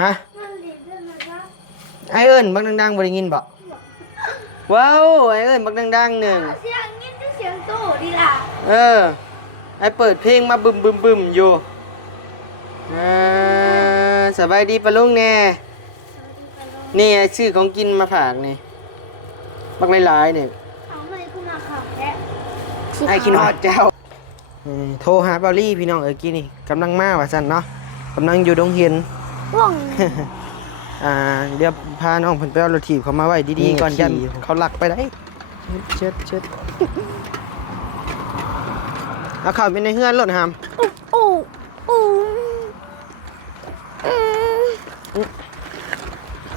ฮะไอเอิญบักดังๆบ่ได้ยินบ่ว้าวไอเอิญบักดังๆหนึ่งเสียงยินเสียงโตดีล่ะไอเปิดเพลงมาบึมอยู่สบายดีปะลุงแน่นี่ไอซื้อของกินมาฝากนี่บักหลายๆนี่เอาไม่ขึ้นมาขับแท้ไอกินฮอดเจ้าโทรหาเบลลี่พี่น้องกี้นี่กำลังมาว่าซั่นเนาะกำลังอยู่ดงเห็นว่องเดี๋ยวพาน้องเพิ่นไปเอารถถีบเขามาไว้ดีๆก่อนยันเขาลักไปได้เช็ดเอาเข้าไปในเฮือนรถหาม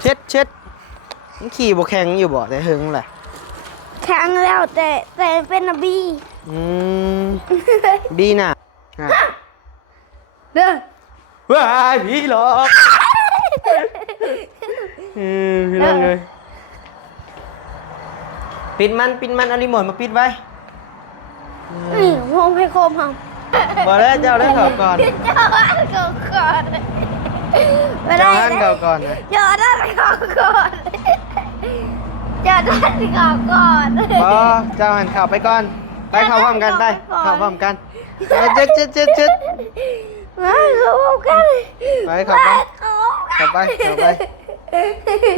เช็ดมันขี่บ่แข็งอยู่บ่แต่หึงแหละแข็งแล้วแต่เป็นนบีบีน่ะเด้อว้ายผีหลอกพี่น้องเลยปิดมันเอารีโมทมาปิดไว้นี่วงให้โคมหังบอกแล้วเจ้าได้ข่าวก่อนเจ้าอันเก่าก่อนเจ้าอันเก่าก่อนนะเจ้าอันเก่าก่อนเจ้าอันเก่าก่อนเจ้าหันข่าวไปก่อนไปเข้าพร้อมกันไปเข้าพร้อมกันเจ็ดมาเข้าพร้อมกันไปเข้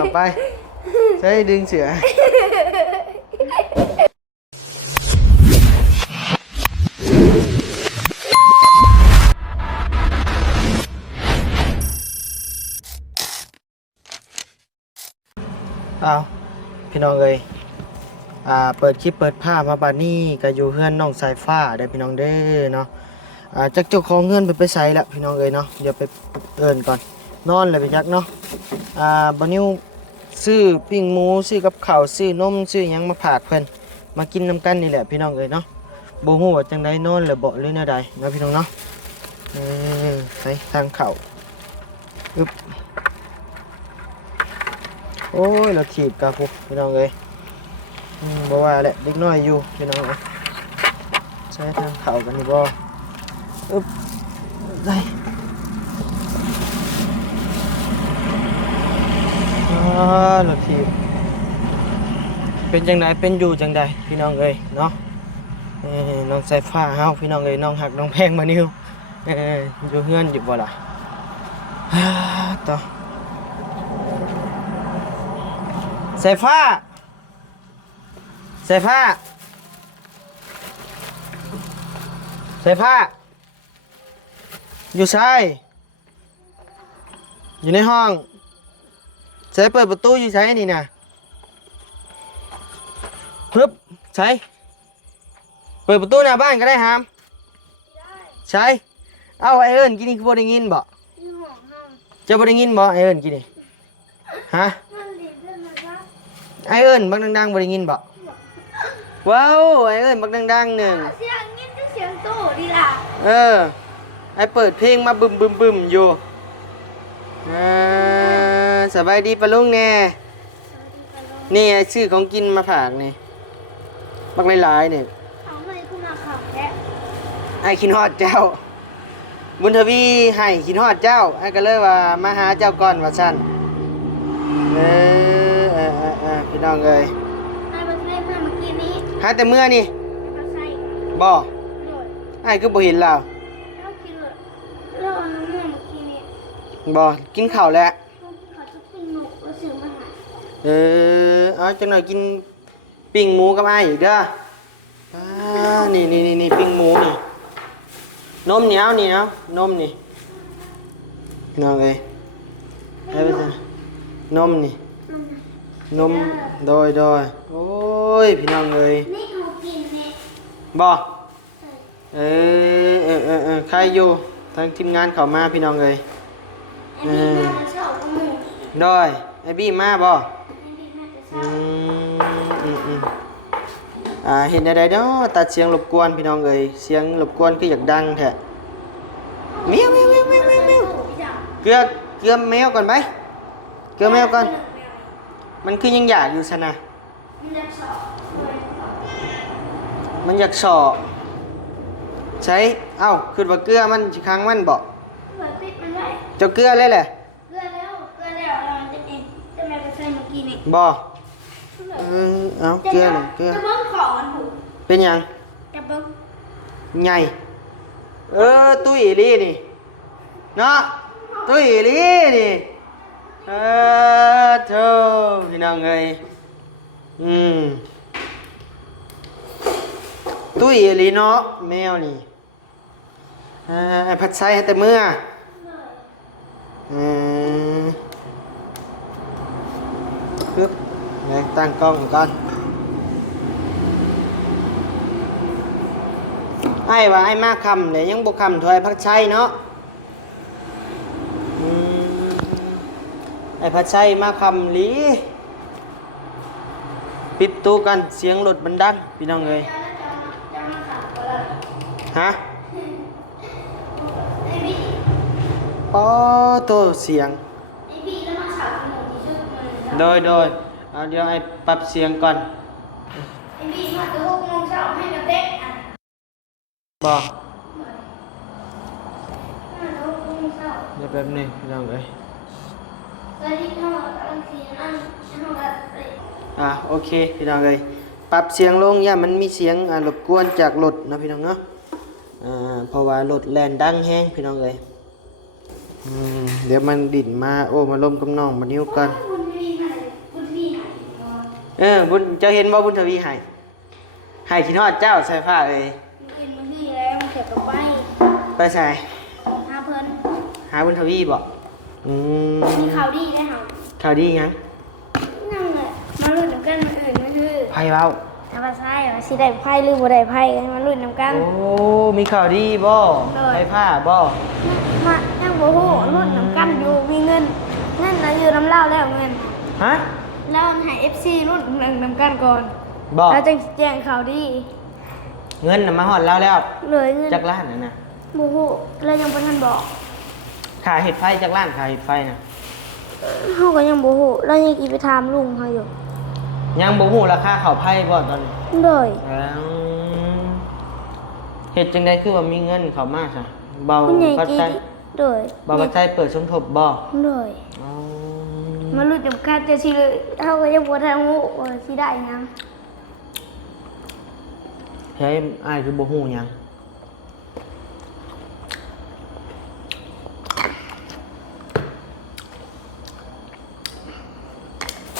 าไปใช้ดึงเสือเอาพี่น้องเลยเปิดคลิปเปิดภาพมาบัดนี้ก็อยู่เฮือนน้องสายฟ้าได้พี่น้องเด้อเนาะจักเจ้าของเฮือนไปใส่ละพี่น้องเลยเนาะเดี๋ยวไปเอิ้นก่อนนอนเลยไปยักเนาะบ่นิ้วซื้อปิ้งหมูซื้อกับข้าวซื้อนมซื้อหยังมาฝากเพิ่นมากินน้ำกันนี่แหละพี่น้องเลยเนาะบ่ฮู้ว่าจังไดนอนหรือบ่หรือแนวใดเนาะพี่น้องเนาะไปทางเข้าอึบโอ้ยเราถีบกะพุพี่น้องเลยบอกว่าแหละเด็กน้อยอยู่พี่น้องใช้ทางเข่ากันนี่บ่อึ๊บได้เราถีบเป็นจังไดเป็นอยู่จังไดพี่น้องเลยเนาะน้องสายฟ้าเฮาพี่น้องเลยน้องหักน้องแพงมานิ้วอยู่เฮือนอยู่บ่ล่ะต่อสายฟ้าอยู่ซ้ายอยู่ในห้องใส่เปิดประตูอยู่ใช้นี่นะปึ๊บใช้เปิดประตูหน้าบ้านก็ได้ฮามใช้เอาไอเอิญกินนี่คือบ่ได้ยินบ่จะบ่ได้ยินบ่ไอเอิญกินนี่ฮะไอเอิญบักดังๆบ่ได้ยินบ่ว้าวไอเอิญบักดังๆหนึ่งเสียงยินเสียงโตดีล่ะไอเปิดเพลงมาบึมอยู่สบายดีปะลุงแน่นี่ไอซื้อของกินมาฝากนี่บักหลายๆนี่เอาไม่ขึ้นมาขับแท้ไอกินฮอดเจ้าบุญทวีให้กินฮอดเจ้าไอก็เลยว่ามาหาเจ้าก่อนว่าซั่นพี่น้องเอ้ยหาแต่เมื่อนี่บ่ไอ้คือบ่เห็นเราบ่กินข้าวแล้วเอาจังหน่อยกินปิ้งหมูกับไอ้อีกเด้อนี่ปิ้งหมูนี่นมเหนียวนมนี่น้องเอ้ยได้ไปซั่นนมนี่นมโดยโอ้ยพี่น้องเอ้ยบ่ใครอยู่ทางทีมงานเข้ามาพี่น้องเอ้ยโดยไอ้บี้มาบ่เห็นอะไรเนาะตัดเสียงรบกวนพี่น้องเอ้ยเสียงรบกวนคืออยากดังแท้เมียวเกลือแมวก่อนไหมเกลือแมวก่อนมันคือยังอยากอยู่ซะนะมันอยากสอใช้คือว่าเกลือมันค้างมันบอกเจ้าเกลือเลยแหละ บ่เอาเกลือเลยเกลือ จะเบิ้งของมันถูก เป็นหยัง จะเบิ้ง ใหญ่ตุ้ยอีหลีนี่เนาะตุ้ยอีหลีนี่เธอพี่น้องเอ้ยตุ้ยอีหลีเนาะแมวนี่ผัดไส้ให้แต่เมื่อปึ๊บเลยตั้งกล้องก่อนไอ้ว่าไอ้มาคำเลยยังบกคำถอยพักชัยเนาะไอ้พักชัยมาคำลีปิดตู้กันเสียงรถมันดังพี่น้องเอ้ยฮะอ๋อตัวเสียงโดยเอาเดี๋ยวไอ้ปรับเสียงก่อนบอกเดี๋ยวแป๊บนึงพี่น้องเอ้ยโอเคพี่น้องเอ้ยปรับเสียงลงอย่ามันมีเสียงรบกวนจากรถนะพี่น้องเนาะเพราะว่ารถแล่นดังแห้งพี่น้องเอ้ยเดี๋ยวมันดิ่นมาโอ้มาล้มกับน้องมานิ้วกันบุญเจ้าเห็นว่าบุญทวีให้ที่นอดเจ้าใส่ผ้าเลยไปใส่หาบุญทวีบอกมีข่าวดีได้เหรอ ข่าวดียังนั่งเลยมาลุ้นน้ำกันมาอื่นก็คือ ไพ่เบ้าน้ำใช่สิได้ไพ่หรือบ่ได้ไพ่มาลุ้นน้ำกันโอ้มีข่าวดีบ่ไพ่ผ้าบ่มานั่งโบโหลุ้นน้ำกันอยู่มีเงินเราอยู่น้ำเล่าแล้วเงินฮะเราให้ FC ลุ้นน้ำกันก่อนบ่แล้วจะแจ้งข่าวดีเงินมาหอดแล้วเลยเงินจากร้านน่ะโบโหเรายังบ่ทันบอกขายเห็ดไฟจากร้านขายเห็ดไฟน่ะเขาก็ยังโบโหเรายังอีไปถามลุงเขาอยู่ยังบ่ฮู้ราคาข้าวไผ่บ่ตอนนี้เลยเฮ็ดจังได๋คือว่ามีเงินเข้ามาซะเบาปัจจัยเลยเบาปัจจัยเปิดสมทบบ่เลยมาลุ้นน้ำกันจะสิเขาก็ยังบ่ทันรู้ว่าสิได้หยังเฮ้ยอ้ายคือบ่ฮู้หยัง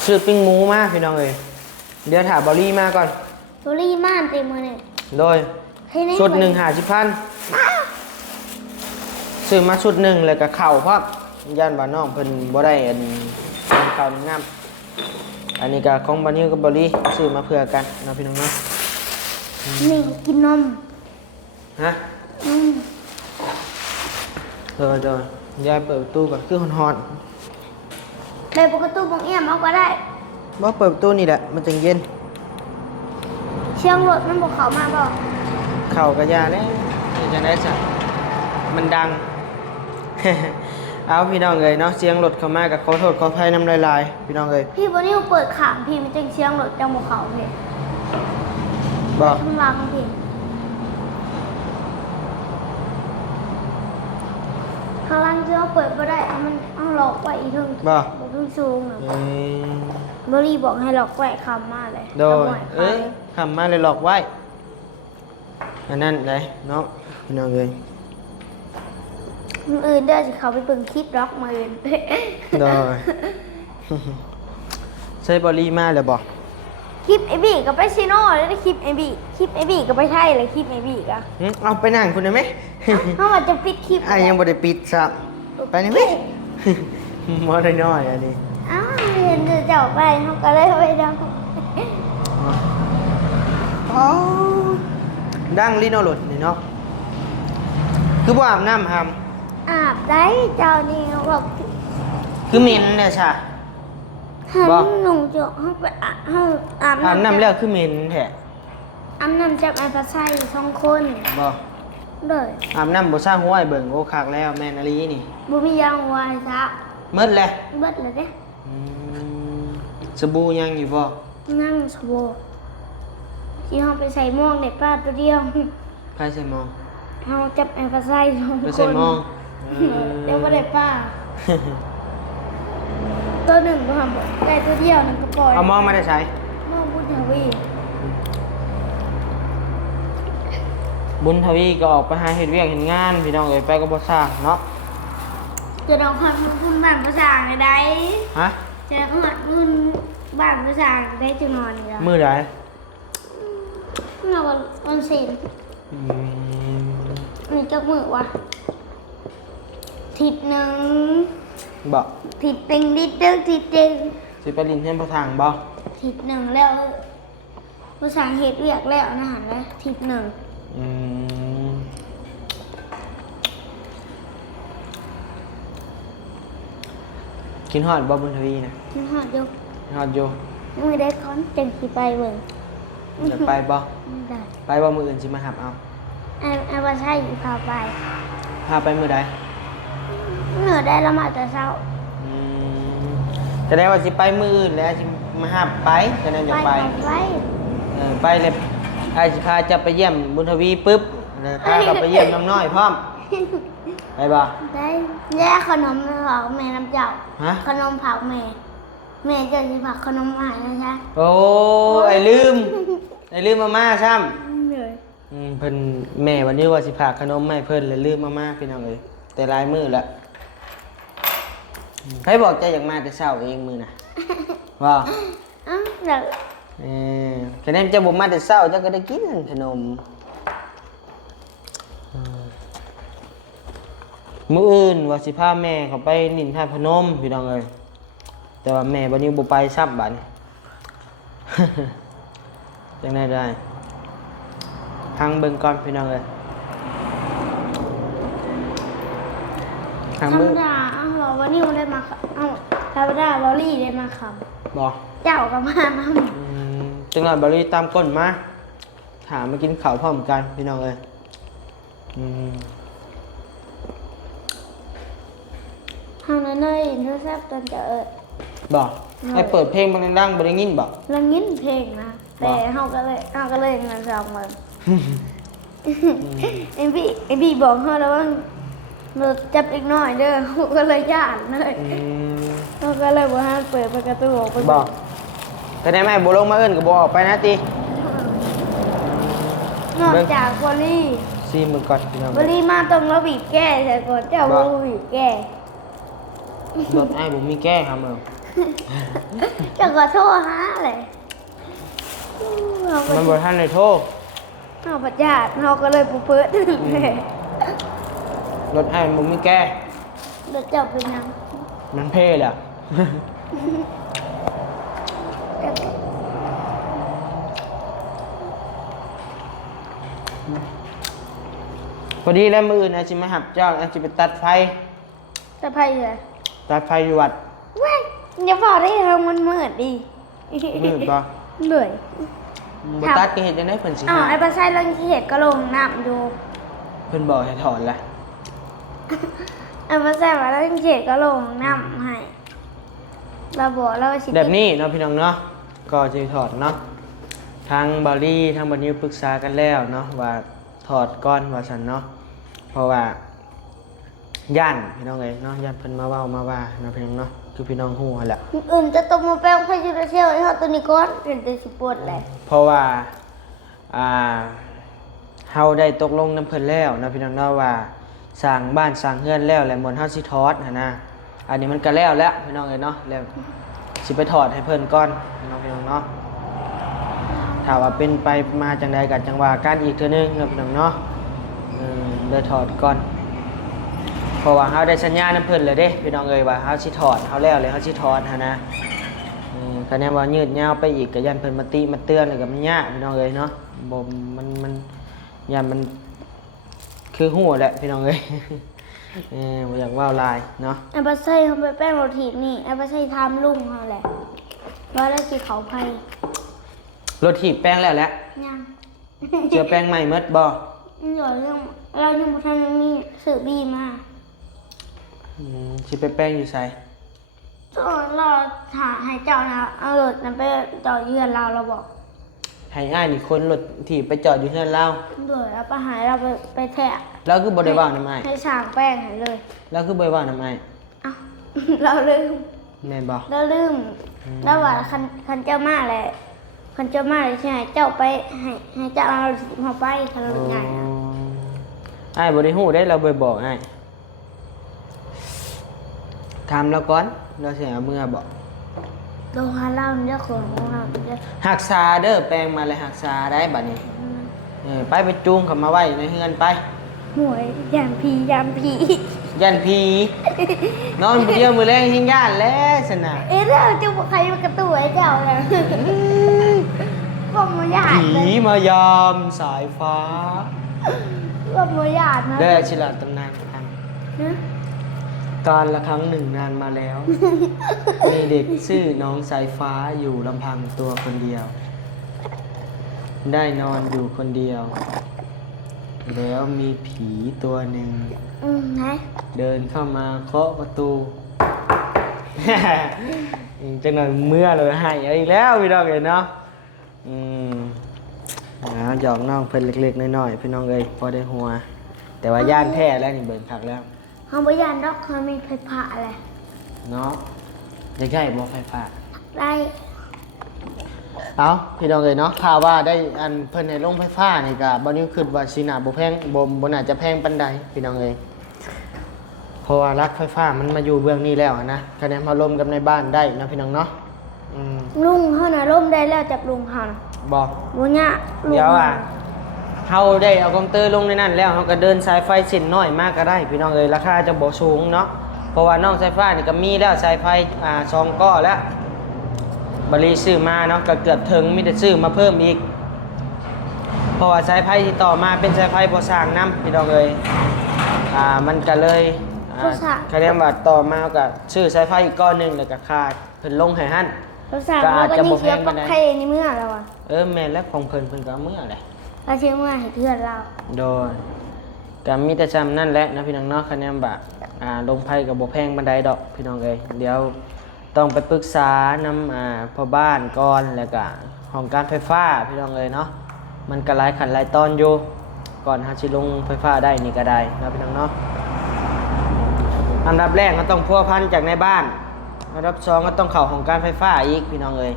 ซื้อปิ้งหมูมาพี่น้องเอ้ยเดี๋ยวถามบอลลี่มาก่อนบอลลี่มาเต็มเลยโดยชุด1 50,000ซื้อมาชุด1เลยกับเข่าเพราะย่านบ้านน้องเพิ่นบ่ได้อันเข่าน้ำอันนี้ก็ของบานิวกับบอลลี่ซื้อมาเพื่อกันนะพี่น้องเนาะนี่กินนมฮะโดยยายเปิดประตูก่อนคือฮอนในประตูบงเอี่ยมเอาก็ได้บ่เปิดประตูนี่แหละมันจังเย็นเชียงรถมันบอกเขามาบอกเข่ากระยาเนี่ยจะได้สักมันดัง เอาพี่น้องเลยเนาะเสียงรถเข้ามากับขอโทษขออภัยน้ำลายพี่น้องเลยพี่วันนี้เปิดขางพี่มันจังเชียงรถจังบอกเขาพี่บอกข้างล่างพี่ข้างล่างที่เราเปิดไม่ได้มันเอาหลอกไว้อีกทึงบอกทึงซูงบรีบอกให้หลอกไว้คำมาเลยโดยคำมาเลยหลอกไว้อันนั้นเลยเนาะพี่น้องเลยมืออื่นเดี๋ยวจะเขาไปเบิ่งคลิปร็อกมืออื่นโดยใช่บอลี่มาเลยบอกคลิปไอบีกับไปชิโน่แล้วได้คลิปไอบีกับไปไทยเลยคลิปไอบีกะเอาไปนั่งคุณได้ไหมเขาอาจจะปิดคลิปยังบ่ได้ปิดซับไปนี่ไหมมอได้น้อยอันนี้เห็นเจ้าไปเขาก็เลยไปดังดังลิ้นเอาหลุดนี่เนาะคือบ่อาบน้ำหอาบได้เจ้านี่บอกคือเหม็นเนี่ยใช่บอกหนุ่มเจาะเขาไปอาบน้ำแล้วคือเหม็นแท้อาบน้ำจากไอ้ปลาไส้2 คนบอกเลยอาบน้ำบ่ซ่าหัวไอ้เบิ่งโอ้คักแล้วแม่นาลีนี่บ่มียางหัวซะมืดเลยเบิดเลยเด้สบู่ยังอยู่บ่นั่งสบู่ที่ห้องไปใส่ม่วงเด็กป้าตัวเดียวใครใส่มองห้องจับไอ้ปลาไส้2 คนไปใส่มองเดี๋ยวก็เด็กป้า ตัวหนึ่งก็ทำแบบไก่ตัวเดียวหนึ่งก็ปล่อย เอามองมาได้ใช้ มองบุญทวี บุญทวีก็ออกไปหาเฮ็ดเวียกเห็นงานพี่น้องเอ้ยไปก็บ่ซ่าเนาะ จะลองพันบุญบ้านภาษาได้ ฮะ จะพันบุญบ้านภาษาได้จะนอนนี่ละ มื้อใด เราวันเสาร์ อืม นี่จักมือวะทิศหนึ่ง บ่ ทิศเต็งดิดเด้อทิศเต็ง สิไปลินเฮียนพระทางบ่ ทิศหนึ่งแล้วภาษาเฮ็ดเรียกแล้วนะหันแล้วทิศหนึ่ง อืมกินฮอดบ่บุญทวีนะ นี่หอดอยู่ กินฮอดอยู่ มือได้คอนเต็งสิไปเบิ่ง จะไปบ่ ได้ ไปบ่มื้ออื่นสิมาหับเอา ไอ้ว่าใช่อยู่พาไป พาไปมื้อใด เหนือได้ละหมาดแต่เช้า อืมจะได้ว่าสิไปมื้ออื่นแล้วสิมาหับไปจะได้อยากไป ไป ไปเลยไอ้สิพาจะไปเยี่ยมบุญทวีปุ๊บพาเราไปเยี่ยมน้องน้อยพร้อมไปบ่ ได้แย่ขนมผักแม่น้ำเจ้า ฮะ ขนมผักแม่แม่จะสิผักขนมอาหารนะจ๊ะ โอ้ไอ้ลืมมาม่าซ้ เหนื่อย ำเพิ่นแม่วันนี้ว่าสิพาขนมให้เพิ่นเลยลืมมาม่าพี่น้องเอ้ยแต่หลายมื้อละใครบอกใจอยากมาแต่เช้าเองมื้อน่ะว่า อ้าวเดี๋ยว คะแนนจะบ่มาแต่เช้าเจ้าก็ได้กินขนมมื้ออื่นว่าสิพาแม่เขาไปนินทาตุพนมพี่น้องเอ้ยแต่ว่าแม่วันนี้บ่ไปซับบัดนี้ จังได้ทางเบิ่งก่อนพี่น้องเอ้ยทาง ธรร มื ม อ ดาอ้าวเราวันนี้มันได้มาอ้าวธรรมดาลอรี่ได้มาค บ่ ำเจ้ากับมาน้ จังหวัดบริตามก้นมาถามมากินข้าวพร้อมกันพี่น้องเอ้ยอืม ำทำนั้นเลยโทรศัพท์ตอนจะบ่ให้เปิดเพลงดังๆบ่ได้ยินบ่ เรายินเพลงนะแต่เขาก็เลยเงินสองมันเอ็มพี่บอกเขาแล้วว่าเราจับอีกหน่อยเด้อเขาก็เลยย่านเลย อืม เขาก็เลยบอกให้เปิดประตูออกไป บ่แต่ได้ไหมบ่ลงมาเอิ้นก็บ่ออกไปนะติ นอกจากบอลลี่ ซีมือก่อนพี่น้อง บอลลี่มาตรงเราบีบแก้แต่ก่อนเจ้าเราบีบแก้ รถไอ้บ่มีแก้ครับเอ้า เจ้าก็โทษหาเลยเรา มันบ่ทันได้โทร เราปัญญาเราก็เลยปูเปิด รถไอ้บ่มีแก้ เดี๋ยวเจ้าเป็นยัง มันเพ่แหละ พอดีแล้วมื้ออื่นอาจสิมาหับเจ้าอาจสิไปตัดไฟ จะไพ่เลย ตัดไฟอยู่วัด เว้ยอย่าบอกได้ทางมันเหมือนดิ มืดบ่ เหนื่อย บ่ตัดก็เฮ็ดจังได๋เพิ่นสิ อ้าว หา ไอ้ปลาไส้เรื่องที่เห็ดก็ลงน้ำดู เพิ่นบอกให้ถอนล่ะ ไอ้ปลาไส้ว่าเรื่องที่เห็ดก็ลงน้ำให้เราบอกเราสิ แบบนี้เนาะพี่น้องเนาะก็จะถอดเนาะทางบารี่ทางบัดนี้ปรึกษากันแล้วเนาะว่าถอดก้อนว่าซั่นเนาะเพราะว่าย่านพี่น้องเอ้ยเนาะย่านเพิ่นมาเว้ามาว่าเนาะพี่น้องเนาะคือพี่น้องฮู้หั่นแหละ อื่นจะตกมาแป้งพายุเชียวไอ้เขาตัวนี้ก้อนเป็นแต่สิปวดเลย เพราะว่าอ่าเฮาได้ตกลงนำเพิ่นแล้วเนาะพี่น้องเนาะว่าสร้างบ้านสร้างเรือนแล้วแหละหมดเฮาสิถอดหั่นนะอันนี้มันก็แล้วพี่น้องเอ้ยเนาะแล้วสิไปถอดให้เพิ่นก่อนพี่น้องเนาะถ้าว่าเป็นไปมาจังใดก็จังว่าการอีกเทื่อนึงเนาะพี่น้องเนาะเลยถอดก่อนเพราะว่าเฮาได้สัญญานำเพิ่นแล้วเด้พี่น้องเอ้ยว่าเฮาสิถอดเฮาแล้วเลยเฮาสิถอดหั่นนะคะแนนว่ายืดยาวไปอีกก็ยันเพิ่นมาติมาเตือนแล้วก็มันยากพี่น้องเอ้ยเนาะบ่มันยันมันคือหัวแหละพี่น้องเอ้ย บ่อยากว่าวลายเนาะ ไอ้ปลาไส้เขาไปแป้งโรตีนี่ไอ้ปลาไส้ทำลุงเขาแหละว่าแล้วสิเขาไพ่ รถถีบแป้งแล้วแหละ ยัง เจอแป้งใหม่เมดบ่ เดี๋ยวเรายังบ่ทันมีสื่อบีมา สิไปแป้งอยู่ไส ตอนเราหาให้เจ้านะเอารถนั้นไปจอดเยือนเราบอก ให้อ้ายนี่คนรถถีบไปจอดอยู่เฮือนเรา เดี๋ยวเราไปหายเราไปแทะ แล้วคือบ่ได้ว่านำอ้าย ให้ช่างแป้งให้เลย แล้วคือบ่ได้ว่านำอ้าย เอ้า เราลืม แม่นบ่ เราลืมแล้วว่าคันเจ้ามาแหละคันเจ้ามาเลยใช่ไหมเจ้าไปให้เจ้าเอาเราไปคันเราใหญ่นะ อ้ายบ่ได้ฮู้ได้เราบ่บอกอ้ายถามเราก่อนเราสิเอาเมื่อบ่ เราหาเล่าเจ้าของเราเจ้า หักษาเด้อแปลงมาเลยหักษาได้บัดนี้ไปจูงเขามาไว้ในเฮือนไป หวยยามผียันผีนอนผู้เดียวมื้อแลงหิ้งย่านแล้วซั่นน่ะ เอ๊ะเราจะบอกใครมากระตุ้ยเจ้าเนี่ยก็มาหยาด ผี เลย มายามสายฟ้า ก็มาหยาดนะ เด้อชิลาตำนานพัง นะ การละครั้งหนึ่งนานมาแล้ว มีเด็กชื่อน้องสายฟ้าอยู่ลำพังตัวคนเดียว ได้นอนอยู่คนเดียว แล้วมีผีตัวหนึ่ง ไหน เดินเข้ามาเคาะประตู จังหน่อยเมื่อเลยให้อีกแล้วพี่น้องเอ้ยเนาะหยอกน้องเพิ่นเล็กๆน้อยๆพี่น้องเอ้ยพอได้หัว แต่ว่าย่านแท้แล้วนี่เบิ่งคักแล้ว เขาไม่ยานดอกเขามีไฟผ่าอะไร เนาะอยากได้บ่ไฟฟ้า ได้ เอาพี่น้องเอ้ยเนาะข่าวว่าได้อันเพิ่นให้ลงไฟฟ้านี่ก็บ่นิ้วคิดว่าสิน่าบ่แพงบ่น่าจะแพงปานใดพี่น้องเอ้ยเพราะว่ารักไฟฟ้ามันมาอยู่เบื้องนี้แล้วนะคะแนนมาลมกับในบ้านได้นะพี่น้องเนาะลุงเขาน่ะร่มได้แล้วจับลุงเขาน่ะ บอก บุญเนี่ยลุง เดี๋ยวเฮาได้เอาคอมพิวเตอร์ลงในนั้นแล้วเฮาก็เดินสายไฟเส้นน้อยมากก็ได้พี่น้องเอ้ยราคาจะบ่สูงเนาะเพราะว่าน้องสายฟ้านี่ก็มีแล้วสายไฟ2ก้อแล้วบริซื้อมาเนาะก็เกือบถึงมีแต่ซื้อมาเพิ่มอีกเพราะว่าสายไฟที่ต่อมาเป็นสายไฟบ่สร้างน้ำพี่น้องเอ้ยมันก็เลยคะแนนว่าต่อมาก็ซื้อสายไฟอีกก้อนหนึงแล้วก็ขาดเพิ่นลงให้หั่น เราสั่งเราก็นี่เชียร์ปักไข่ในเมื่อเราอ่ะ แม่นแล้วของเพิ่นก็เอามื่อแหละ เราเชียร์เมื่อให้เพื่อนเรา โดยก็มีแต่จำนั่นแหละนะพี่น้องเนาะคะแนนบะลงไพ่กับบ่แพงบันไดดอกพี่น้องเอ้ยเดี๋ยวต้องไปปรึกษานำพ่อบ้านก่อนแล้วก็ของการไฟฟ้าพี่น้องเอ้ยเนาะมันก็หลายขั้นหลายตอนอยู่ก่อนหาสิลงไฟฟ้าได้นี่ก็ได้นะพี่น้องเนาะอันดับแรกก็ต้องพัวพันจากในบ้านอันดับสองก็ต้องเข้าของการไฟฟ้าอีกพี่น้องเอ้ย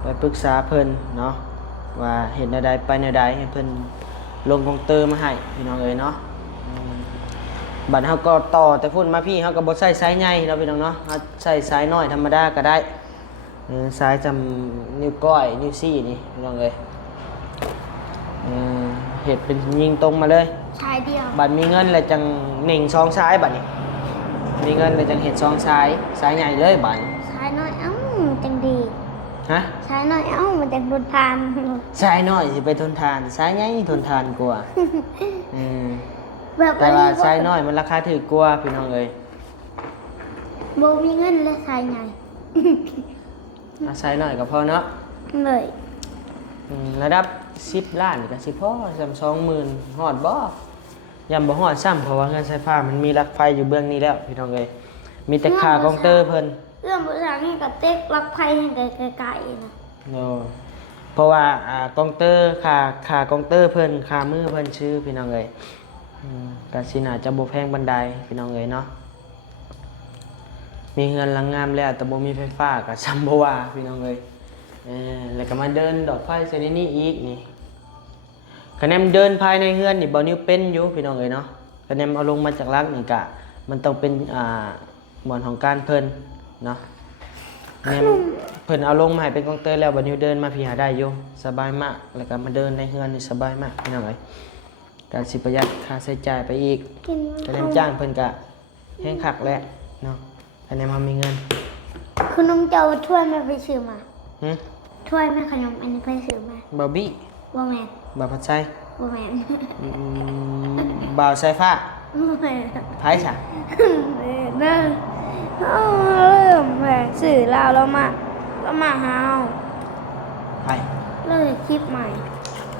ไปปรึกษาเพิ่นเนาะว่าเห็นใดไปใดให้เพิ่นลงคอมพิวเตอร์มาให้พี่น้องเอ้ยเนาะบัดเฮาก็ต่อแต่พุ่นมาพี่เฮาก็บ่ใช้สายใหญ่เนาะพี่น้องเนาะเฮาใช้สายน้อยธรรมดาก็ได้สายจำนิ้วก้อยนิ้วซี่นี่พี่น้องเอ้ยเฮ็ดเป็นยิงตรงมาเลย ชายเดียว บัดมีเงินแล้วจังหนิ่งซองซ้ายบัดนี้มีเงินแล้วจังเฮ็ดซองซ้ายสายใหญ่เลยบัดนี้ ชายน้อยจังดี ฮะ ชายน้อยมันจังรุนทาน สายน้อยสิไปทนทานสายใหญ่ทนทานกว่า แบบ แต่ว่าสายน้อยมันราคาถูกกว่าพี่น้องเอ้ย โบมีเงินและชายใหญ่ สายน้อยก็พอเนาะ เลย ระดับ10ล้านก็สิพอจำ20,000ฮอดบ่ยำบ่ฮอดซ้ำเพราะว่าเงินไฟฟ้ามันมีหลักไฟอยู่เบื้องนี้แล้วพี่น้องเอ้ยมีแต่ค่าคอมพิวเตอร์เพิ่น เรื่องภาษาให้กับเต็กรักไพ่ให้ไกลๆนะ เพราะว่ากองเตอร์ค่ากองเตอร์เพิ่นค่ามือเพิ่นชื่อพี่น้องเอ้ยก็สิน่าจะบ่แพงบันไดพี่น้องเอ้ยเนาะมีเฮือนหลังงามแล้วแต่บ่มีไฟฟ้าก็ซ้ำบ่ว่าพี่น้องเอ้ยแล้วก็มาเดินดอกไฟเสนนี้อีกนี่คะแนนเดินภายในเฮือนนี่บ่นิ้วเป็นอยู่พี่น้องเอ้ยเนาะคะแนนเอาลงมาจากลักนี่ก็มันต้องเป็นหมอนของการเพิ่นเนาะเนี่ยเพิ่นเอาลงมาให้เป็นกองเตอร์แล้วบัดนี้เดินมาพี่หาได้อยู่สบายมากแล้วก็มาเดินในเฮือนนี่สบายมากพี่น้องเอ้ยการสิประหยัดค่าใช้จ่ายไปอีก กิน คะแนนจ้างเพิ่นก็แห้งคักแล้วเนาะคะแนนมามีเงิน คุณน้องเจ้าถ้วยไม่ไปซื้อมา หึ ถ้วยแม่ขนมอันนี้ไปซื้อมา บาร์บี้ บ่แมน บาร์พัดไส้ บ่แมน บ่าวไซฟ้า บ่แมน ไผซะ เด้อเอาเริ่มแหวสื่อลาวแล้วมาหาเอา ไผ เลยคลิปใหม่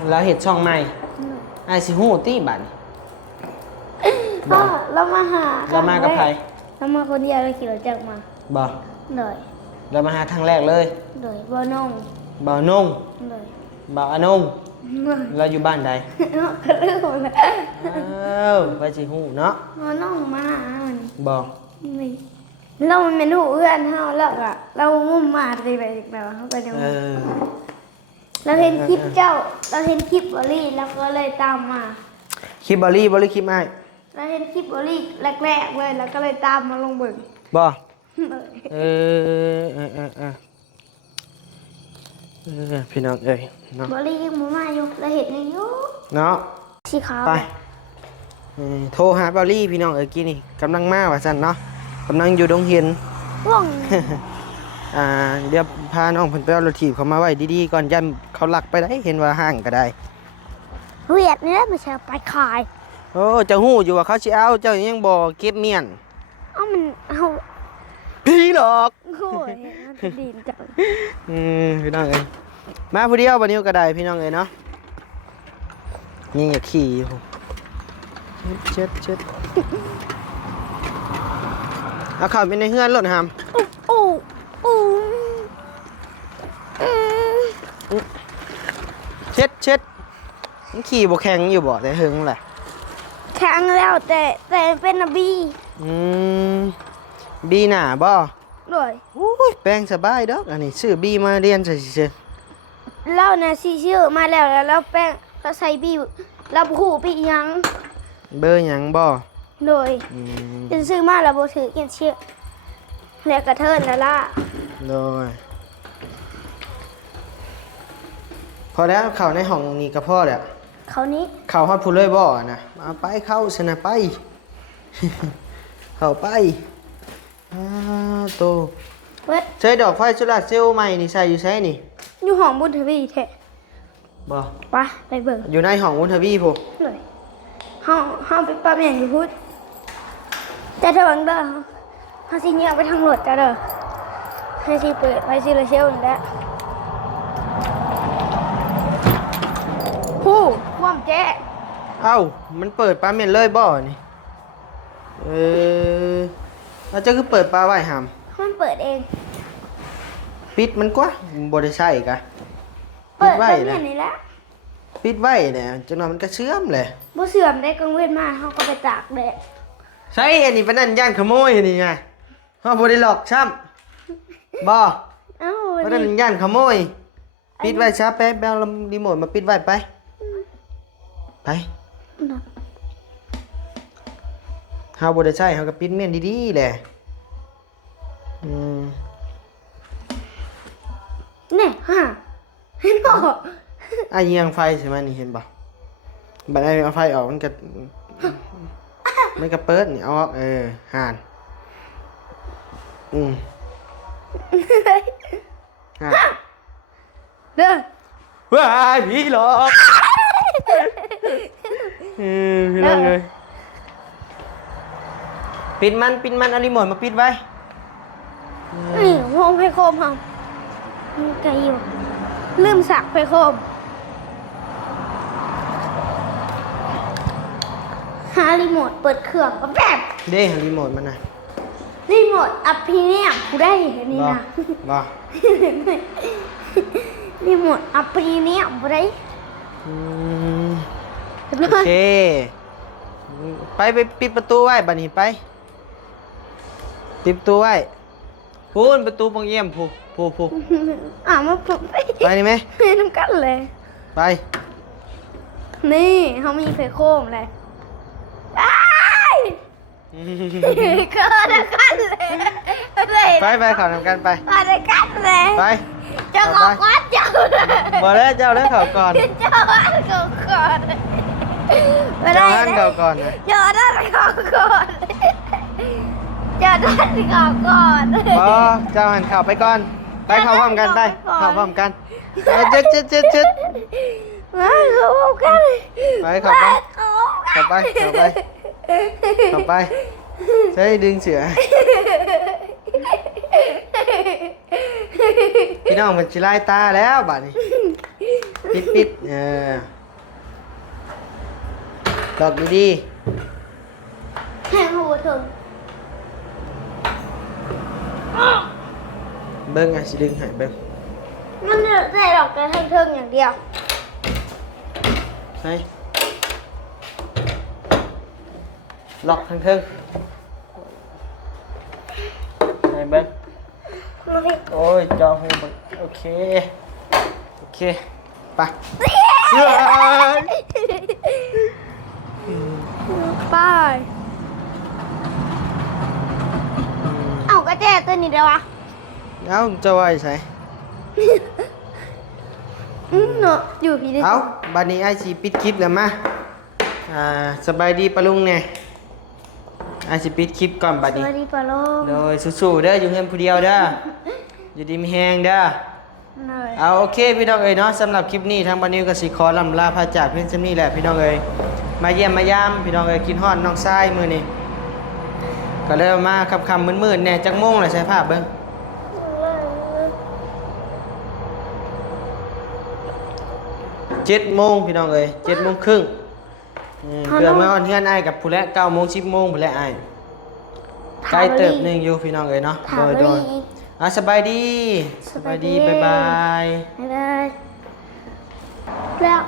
แล้วเฮ็ดช่องใหม่อ้ายสิฮู้ติบัดนี้ ก็เรามาหา เรามากับไผ เรามาคนเดียวเลยขี่รถจักรมา บ่ เลย เรามาหาทางแรกเลย เลยบ่นง บ่าวนง เลย บ่าวอนงเราอยู่บ้านใด ก็เรื่องเลย อ้าวไปสิฮู้เนาะ บ่นงมาหามัน บ่ นี่ เรามันเป็นหูเอื้อนเฮาแล้วก็เรางุ่มมาสิไปอีกแล้วเฮาก็จะ เออ เราเห็นคลิปเจ้า เราเห็นคลิปบอลลี่แล้วก็เลยตามมา คลิปบอลลี่คลิปไอ้ เราเห็นคลิปบอลลี่แรกๆเลยแล้วก็เลยตามมาลงเบิ่ง บ่เออพี่น้องเอ้ยเนาะ บอลลี่ยังบ่มาอยู่เราเห็นอยู่ เนาะ สีขาว ไปโทรหาบอลลี่พี่น้องกี้นี่กำลังมาว่าซั่นเนาะกำลังอยู่ดงเห็น ว่อง เดี๋ยวพาน้องเพิ่นไปเอารถถีบเขามาไว้ดีๆก่อนยันเขาลักไปได้เห็นว่าห้างก็ได้ เวียดนี่แหละไม่ใช่เอาไปขาย โอ้เจ้าฮู้อยู่ว่าเขาสิเอาเจ้ายังบ่เก็บเมียน เอ้ามันเอา พี่หรอก โอ้ยมันจะดีจัง พี่น้องเอ้ยมาผู้เดียวบัดนี้ก็ได้พี่น้องเอ้ยเนาะนี่อย่าขี่อยู่เช็ดเอาเข้าไปในเฮือนรถหาม โอ้โอ้ เช็ดมันขี่บ่แข็งอยู่บ่แต่หึงแหละ แข็งแล้วแต่เป็นนบี บีหน้าบ่ ด้วย โอ้ยแปลงสบายดอกอันนี้ซื้อบีมาเรียนซื่อ เล่านะซีชื่อมาแล้วแล้วแป้งเราใส่บีเราหูปียัง เบอร์หยังบ่ โดยจะซื้อมาแล้วโบถือเกียนเชื่อแล้วกระเทินแล้วล่ะ โดยพอแล้วเข้าในห้องนี้ก็พอแล้ว เขานี้ เข้าฮอดผู้เลยบ่นะเอาไปเข้าซะนะไป เข้าไปโต เว้ย ใช้ดอกไฟโซลาร์เซลล์ใหม่นี่ใส่อยู่ไสนี่ อยู่ห้องบุญทวีแท้ บ่ ไปเบิ่ง อยู่ในห้องวุ้นทวีพุ เลยห้องไปป้าแม่อยู่พุทธแต่ถ้าวังเด้อห้าสิเนี่ยไปทางรถจ้ะเด้อให้สิเปิดไฟซิลาเชลนี่แหละผู้ความแจ้ เอ้ามันเปิดปลาเม่นเลยบ่นี่แล้วเจ้าคือเปิดปลาไว้หาม มันเปิดเอง ปิดมันกว่าบ่ได้ใช้กะ เปิด ไว้ ป้าแม่ นะ นี่แหละ ปิดไว้เนี่ยจังหน่อยมันก็เชื่อมแหละ บ่เสื่อมได้กังเวทมาเขาก็ไปตากแดด ใช่อันนี้เป็นนั่นย่านขโมยอันนี้ไงเฮาบ่ได้หลอกซ้ำบ่ เอ้า เพราะนั่นย่านขโมย ปิดไว้ซะแป๊บแบลรีโมทมาปิดไว้ไปเฮาบ่ได้ใช้เฮาก็ปิดเม่นดีๆแหละเนี่ยเห็นบ่ เยียงไฟใช่ไหมนี่เห็นป่ะบัดไอ้เอาไฟออกมันก็เปิดนี่เอาออกห่านห่าน เด้อ ว้ายผีหลอกพี่น้องเลยปิดมันเอารีโมทมาปิดไว้ นี่วงไฟโคมเฮามีไกลอยู่ลืมสักไฟโคมหารีโมทเปิดเครื่องก็แบบ เด้รีโมทมันนะ รีโมทอัพพรีเมียมกูได้อันนี้นะ บ่ รีโมทอัพพรีเมียมกูได้ โอเคไปปิดประตูไว้บัดนี้ไปปิดประตูไว้พูนประตูปองเยี่ยมผู้ มาผม ไปนี่ไหม ไม่น้ำกันเลย ไป นี่เขามีไฟโคมเลยเกิดกันเลย ไปขอนำกันไป มาด้วยกันเลย ไป เจ้าของวัดเจ้า บอกแล้วเจ้าเล่นเขาก่อน เจ้าวัดเขาก่อน เจ้าหันเขาก่อนนะ เจ้าด้านเขาก่อนเจ้าด้านเขาก่อน บอเจ้าหันเข่าไปก่อน ไปเข้าพร้อมกันไปเข้าพร้อมกันจึ๊ด มาเขากัน ไปเข้าไปใช้ดึงเสือพี่น้องมันจิไล่ตาแล้วบัดนี้ปิดดอกดี แห้งหูถึง เบิ้งสิดึงให้เบิ้ง มันใส่ดอกแต่เทิงอย่างเดียว ใช่ล็อกทั้งเทิง ไหนเบิ้ง มาพี่ โอ้ยจอหูเบิ้งโอเคโอเคไปเฮ้ย ไปเอ้ากระแจตัวนี้เดี๋ยววะ เอ้าจะว่าใส่ เนาะอยู่พี่ดิ เอ้าบัดนี้ไอ้สิปิดคลิปแล้วมาสบายดีปะลุงเนี่ยไอ้สิปิดคลิปก่อนบัด ส นี้ วัสดีปะลุง โดยสู้ๆเด้ออยู่เงินผู้เดียวเด้ออยู่ดีมีแฮงเด้อ หน่อย เอาโอเคพี่น้องเอ๋ยเนาะสำหรับคลิปนี้ทางบันนิวก็สิขอลำลาพาจากเพียงเท่านี้แหละพี่น้องเอ๋ยมาเยี่ยมมายามพี่น้องเอ๋ยกินฮอดน้องทรายมื้อนี้ก็เลยมาค่ำๆมืดๆแน่จักโมงเลยใช้ภาพเบิ่ง7 โมงพี่น้องเอ๋ย7 โมงครึ่งเพื่อเมื่อวันเทื่อนอ้ายกับผู้และ9 โมง 10 โมงผู้และอ้ายใกล้เติบหนึงอยู่พี่น้องเอ๋ยเนาะ ถาม โด เลย สบายดีบ๊ายบาย บ๊ายบายแล้ว